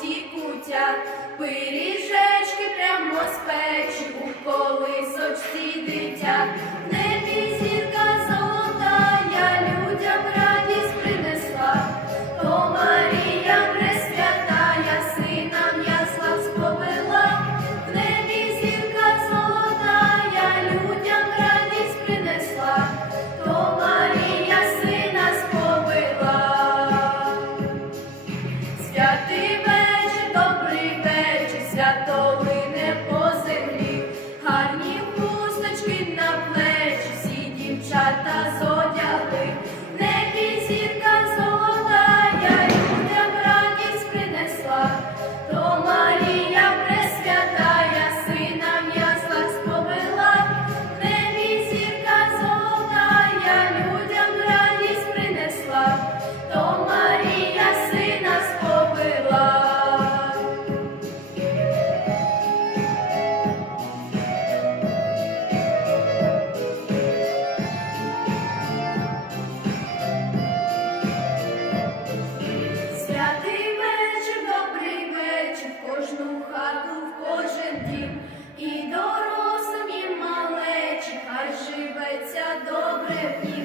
куті кутя, пиріжечки прямо з печі, у колисочці Добре.